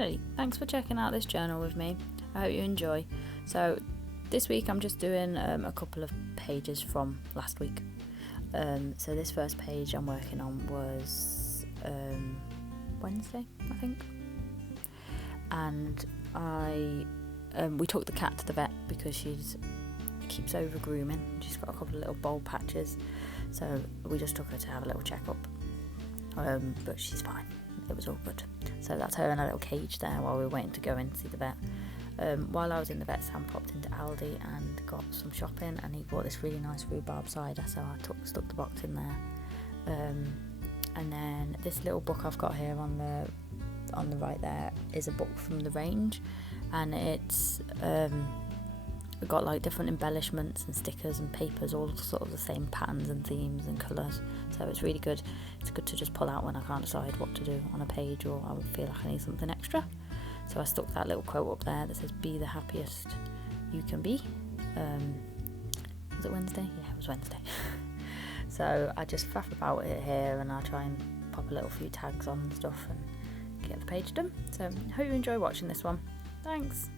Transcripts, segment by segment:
Hey, thanks for checking out this journal with me. I hope you enjoy. So this week I'm just doing a couple of pages from last week. So this first page I'm working on was Wednesday, I think. And we took the cat to the vet because she keeps over grooming. She's got a couple of little bald patches, so we just took her to have a little checkup. But she's fine. It was all good. So that's her in a little cage there while we were waiting to go in to see the vet. While I was in the vet, Sam popped into Aldi and got some shopping, and he bought this really nice rhubarb cider, so I stuck the box in there. And then this little book I've got here on the right there is a book from the range, and it's got like different embellishments and stickers and papers, all sort of the same patterns and themes and colours. So it's really good. It's good to just pull out when I can't decide what to do on a page, or I feel like I need something extra. So I stuck that little quote up there that says, "Be the happiest you can be." Was it Wednesday? Yeah, it was Wednesday. So I just faff about it here, and I'll try and pop a little few tags on and stuff and get the page done. So I hope you enjoy watching this one. Thanks.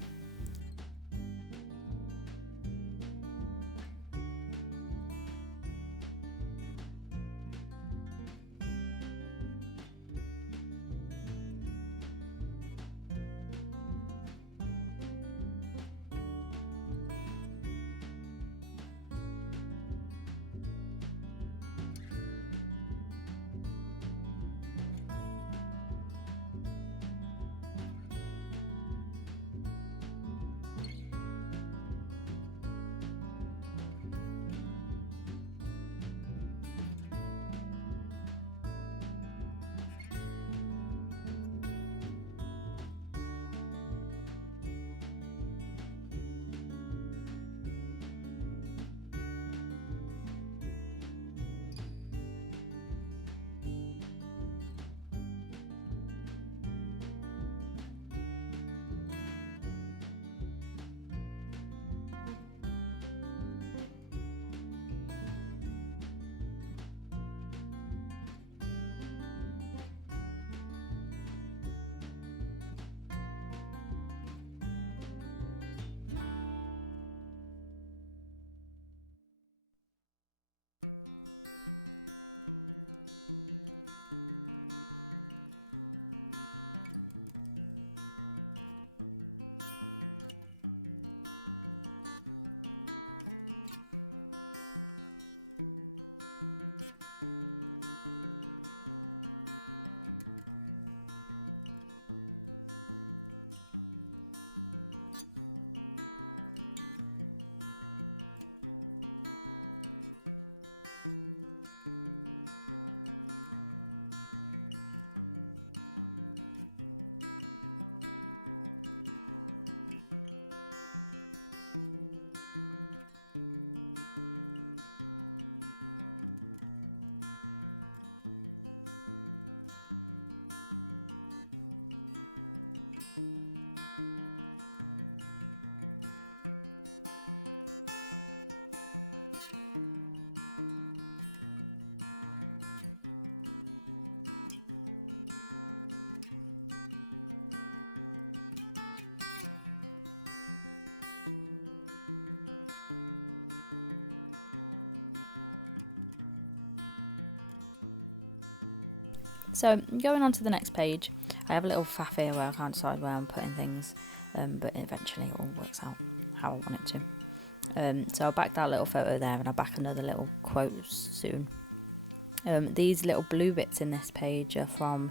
So going on to the next page, I have a little faff here where I can't decide where I'm putting things, but eventually it all works out how I want it to. So I'll back that little photo there, and I'll back another little quote soon. These little blue bits in this page are from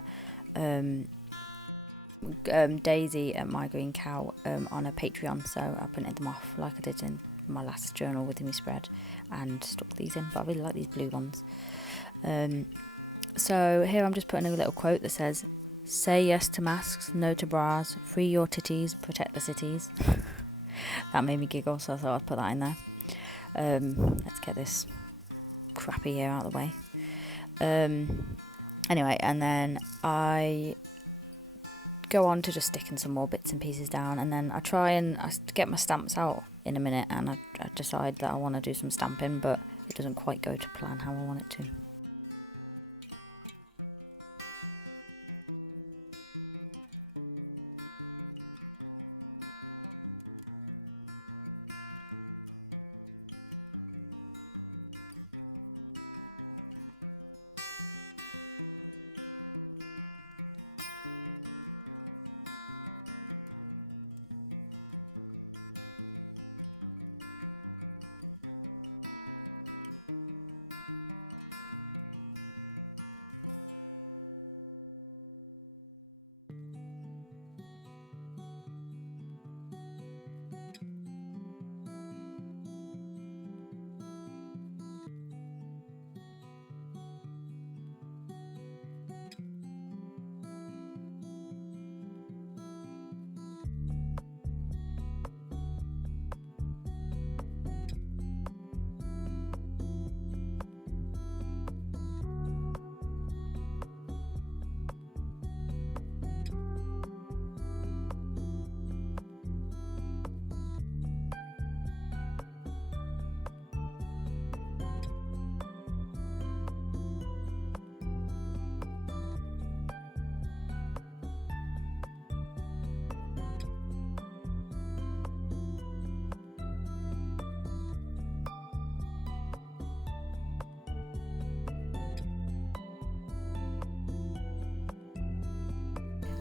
Daisy at My Green Cow on a Patreon, so I printed them off like I did in my last journal with me spread and stuck these in, but I really like these blue ones. So here I'm just putting a little quote that says, "Say yes to masks, no to bras, free your titties, protect the cities." That made me giggle, so I thought I'd put that in there. Let's get this crappy hair out of the way. Anyway, and then I go on to just sticking some more bits and pieces down, and then I get my stamps out in a minute, and I decide that I want to do some stamping, but it doesn't quite go to plan how I want it to.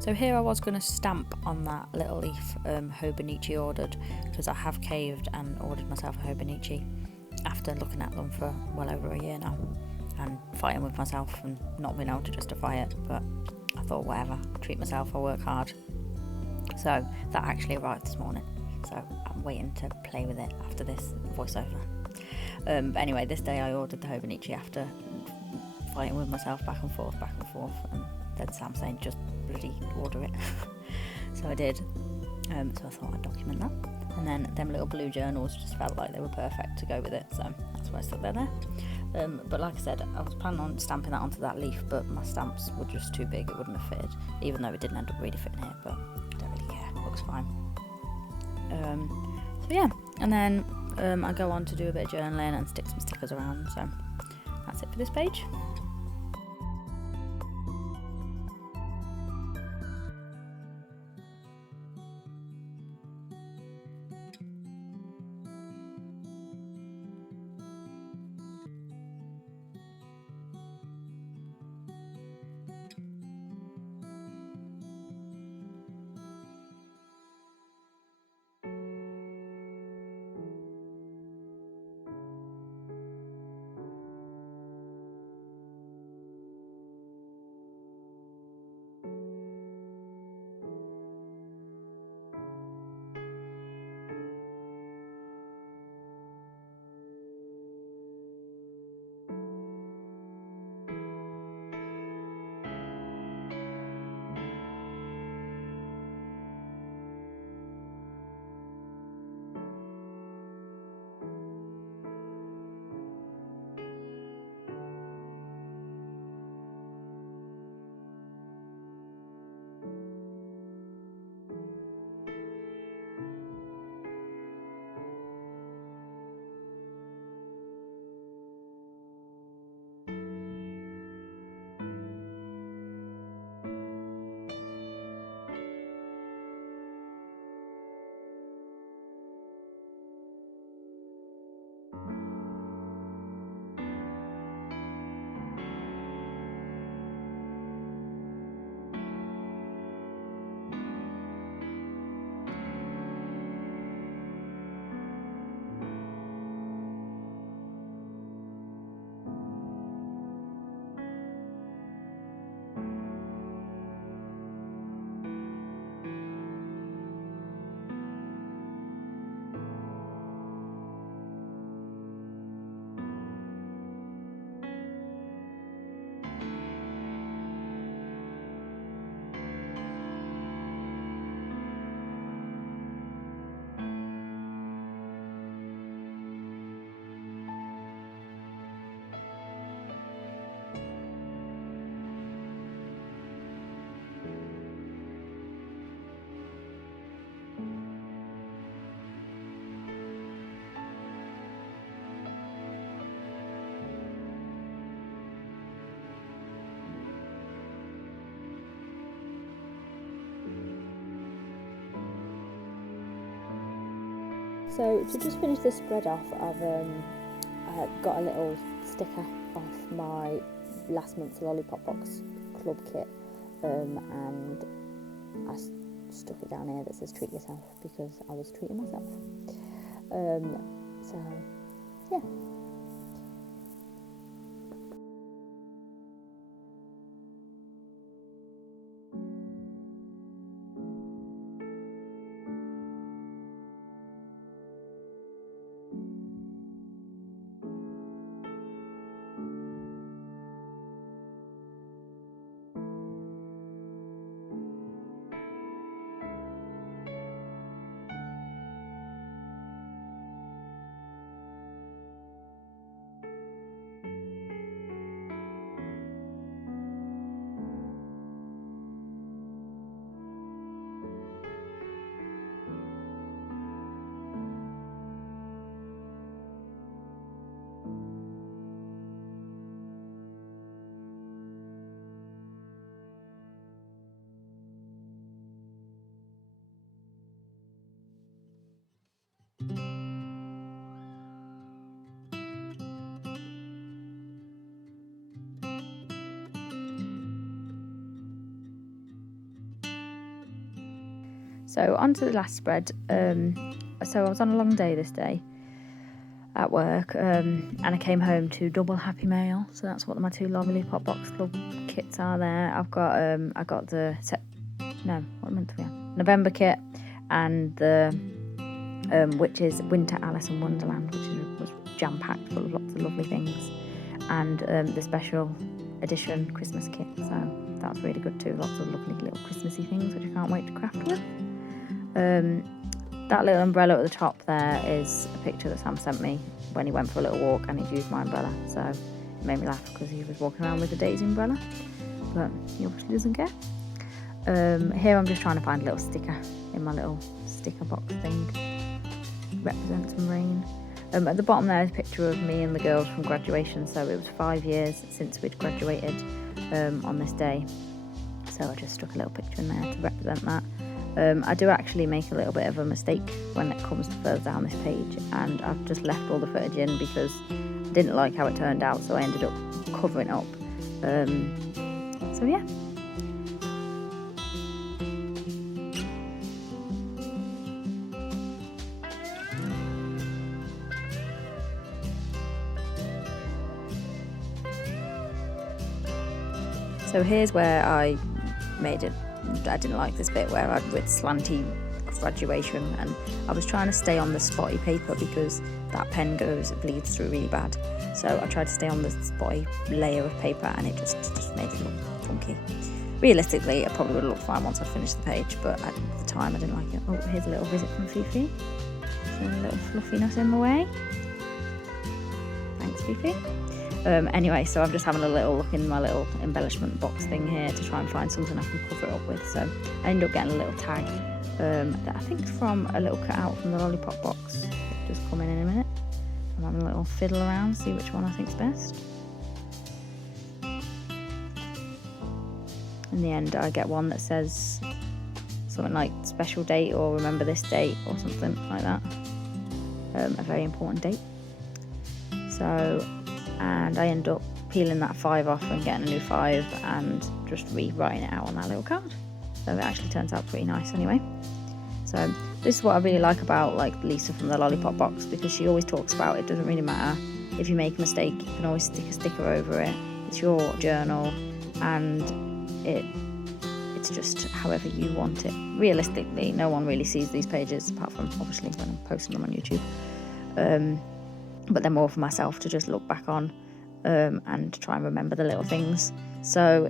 So here I was going to stamp on that little leaf Hobonichi ordered, because I have caved and ordered myself a Hobonichi after looking at them for well over a year now and fighting with myself and not being able to justify it, but I thought whatever, treat myself, I work hard. So that actually arrived this morning, so I'm waiting to play with it after this voiceover. But anyway, this day I ordered the Hobonichi after fighting with myself back and forth, and then Sam saying just bloody order it. So I did. So I thought I'd document that. And then them little blue journals just felt like they were perfect to go with it, so that's why I stuck them there. But like I said, I was planning on stamping that onto that leaf, but my stamps were just too big, it wouldn't have fitted, even though it didn't end up really fitting here, but I don't really care, it looks fine. So yeah, and then I go on to do a bit of journaling and stick some stickers around, so that's it for this page. So to just finish this spread off, I've got a little sticker off my last month's Lollipop box club kit, and I stuck it down here that says treat yourself because I was treating myself. So yeah. So on to the last spread. So I was on a long day this day at work, and I came home to double Happy Mail. So that's what my 2 Lollipop Box Club kits are there. I've got I got the November kit, and the which is Winter Alice in Wonderland, which was jam packed full of lots of lovely things, and the special edition Christmas kit. So that's really good too. Lots of lovely little Christmassy things which I can't wait to craft with. That little umbrella at the top there is a picture that Sam sent me when he went for a little walk and he'd used my umbrella, so it made me laugh because he was walking around with a daisy umbrella, but he obviously doesn't care. Here I'm just trying to find a little sticker in my little sticker box thing. Represents some rain. At the bottom there is a picture of me and the girls from graduation, so it was 5 years since we'd graduated on this day, so I just stuck a little picture in there to represent that. I do actually make a little bit of a mistake when it comes to further down this page, and I've just left all the footage in because I didn't like how it turned out, so I ended up covering it up. So yeah. So here's where I made it. I didn't like this bit where I'd written slanty graduation, and I was trying to stay on the spotty paper because that pen bleeds through really bad. So I tried to stay on the spotty layer of paper, and it just made it look funky. Realistically, it probably would have looked fine once I finished the page, but at the time I didn't like it. Oh, here's a little visit from Fifi. So a little fluffiness in the way. Thanks, Fifi. Anyway, so I'm just having a little look in my little embellishment box thing here to try and find something I can cover it up with. So I ended up getting a little tag that I think is from a little cutout from the Lollipop box. It does come in a minute. I'm having a little fiddle around, see which one I think's best. In the end, I get one that says something like special date or remember this date or something like that. A very important date. So, and I end up peeling that 5 off and getting a new 5 and just rewriting it out on that little card. So it actually turns out pretty nice anyway. So this is what I really like about like Lisa from the Lollipop box, because she always talks about it doesn't really matter if you make a mistake, you can always stick a sticker over it. It's your journal, and it's just however you want it. Realistically, no one really sees these pages apart from obviously when I'm posting them on YouTube. But they're more for myself to just look back on and try and remember the little things. So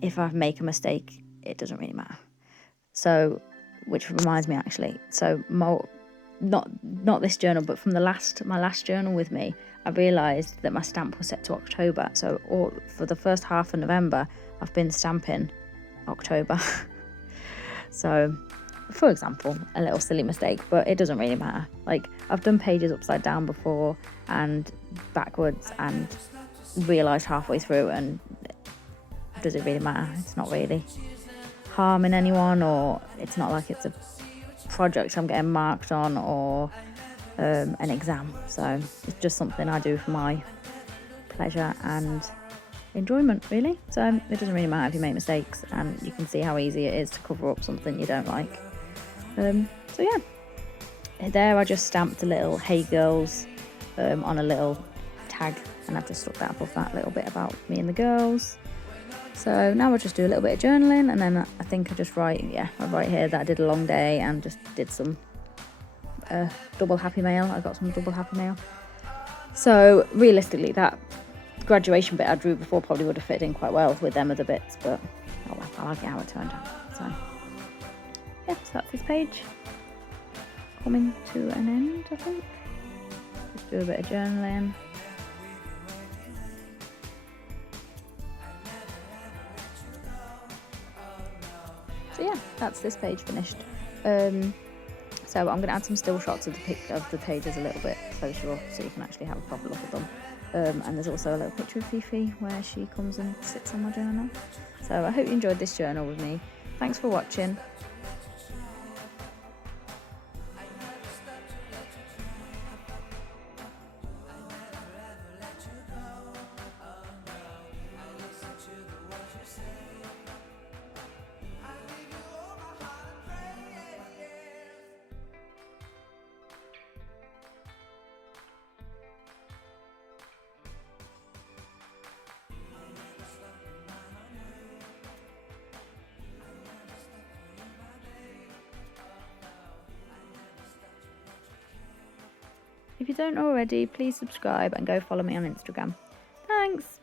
if I make a mistake, it doesn't really matter. So, which reminds me actually, so not this journal, but from my last journal with me, I realised that my stamp was set to October. So for the first half of November, I've been stamping October. So, for example, a little silly mistake, but it doesn't really matter. Like, I've done pages upside down before and backwards and realised halfway through, and does it really matter? It's not really harming anyone, or it's not like it's a project I'm getting marked on or an exam. So it's just something I do for my pleasure and enjoyment, really. So it doesn't really matter if you make mistakes, and you can see how easy it is to cover up something you don't like. So yeah, there I just stamped a little "Hey Girls" on a little tag, and I've just stuck that above that little bit about me and the girls. So now I'll just do a little bit of journaling, and then I think I just write here that I did a long day and just did some double Happy Mail. I got some double Happy Mail. So realistically, that graduation bit I drew before probably would have fit in quite well with them other bits, but oh well, I like it how it turned out. So yeah, so that's this page coming to an end, I think. Just do a bit of journaling. So yeah, that's this page finished. So I'm going to add some still shots of the pages a little bit closer up so you can actually have a proper look at them. And there's also a little picture of Fifi where she comes and sits on my journal. So I hope you enjoyed this journal with me. Thanks for watching. If you don't already, please subscribe and go follow me on Instagram. Thanks!